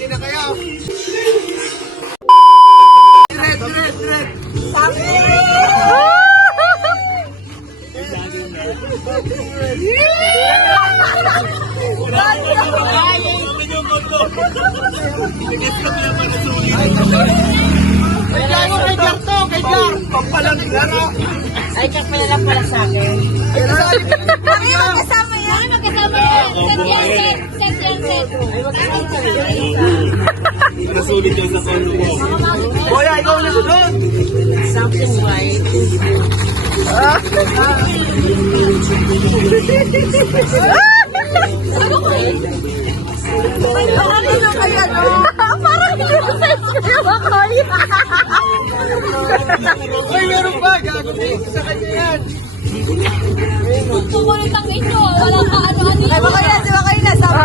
Ready na kayo? Red. Kay Jar! Pampalang laro! Ay, kapala lang pala sa akin. Kami magkasama yan. Magkasama yan. Set yan. Nasulit yung sa kondo mo. Boya, ikaw na sunod! Something white. Ano ko eh? Parang hindi mo kaya, no? Parang hindi mo sa iskaya makoy. Ay, meron pa! Gago sa kanya yan! Tumulit ang inyo. Walang kaano-ano. Ay, baka yan. Di ba kayo na? Sama.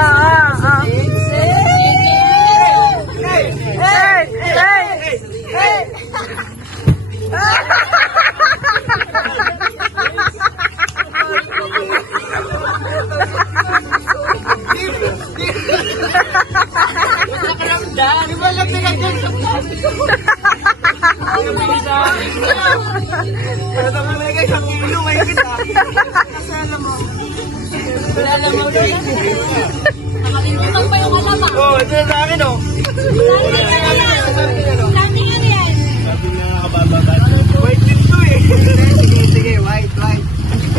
Di ba lang tinagyan sa plastic? Ano naman na guys, ang ulo kayo kita. Kasi alam mo. Wala naman ulit. Nakalimutan pa yung alam, ah. Oh, ito na sa akin oh. Planting ano yan? Sabi na nakababagat. White din to eh. Sige, white.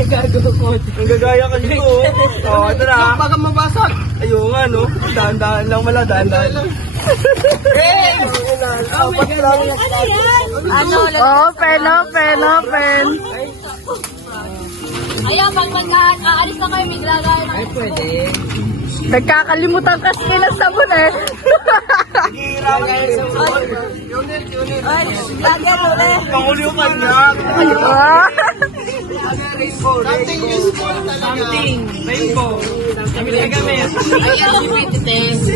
Gago ko. Ang gagaya ka dito oh. Oh, ito na. Baka mabasag. Ayun nga no. Dahan-dahan lang mala, dahan-dahan lang. Hey! Apat lang. Ano yan? Ano? Open. Ayan, pag aalis na kayo, may gagaya na. Ay, pwede. Nagkakalimutan kasi ng sabon eh. Nagihirapan sa sabon. Unit. Ay, lagyan mo ulit. Panguli yung kanya. Ah. Something useful talaga. Rainbow. Sabi na gamit. Ay, LGBT test.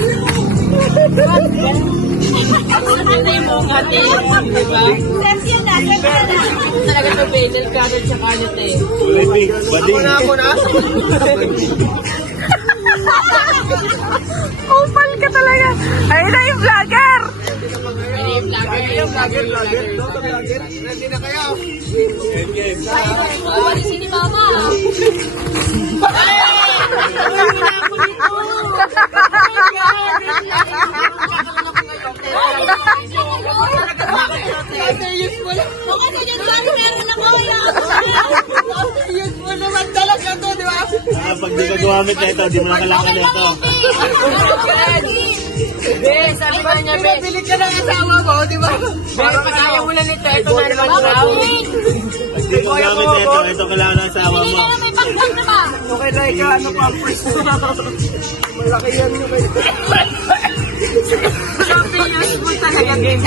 Ano yung mga ate? Diba? Set yan na. Talaga ito, Bedel, Carrot, tsaka ano te. Ako na. Upal ka talaga. Ayun na yung vlogger. Vlogger. Ready na kayo? Ay, si Mama. Kasi dyan sa akin meron na kaya. Useful naman talaga to, di ba? Pag di ka gumamit na ito, di mo na kailangan na ito. Be, sabi ba niya, Be? Bili ka ng asawa mo, di ba? Be, pag ayaw mo lang nito, ito na naman daw. Pag di ka gumamit na ito kailangan ng asawa Hindi mo. na may pagdag na ba? Okay na ikaw, ano pa? Malaki yan yung Sabi niya, useful talaga game.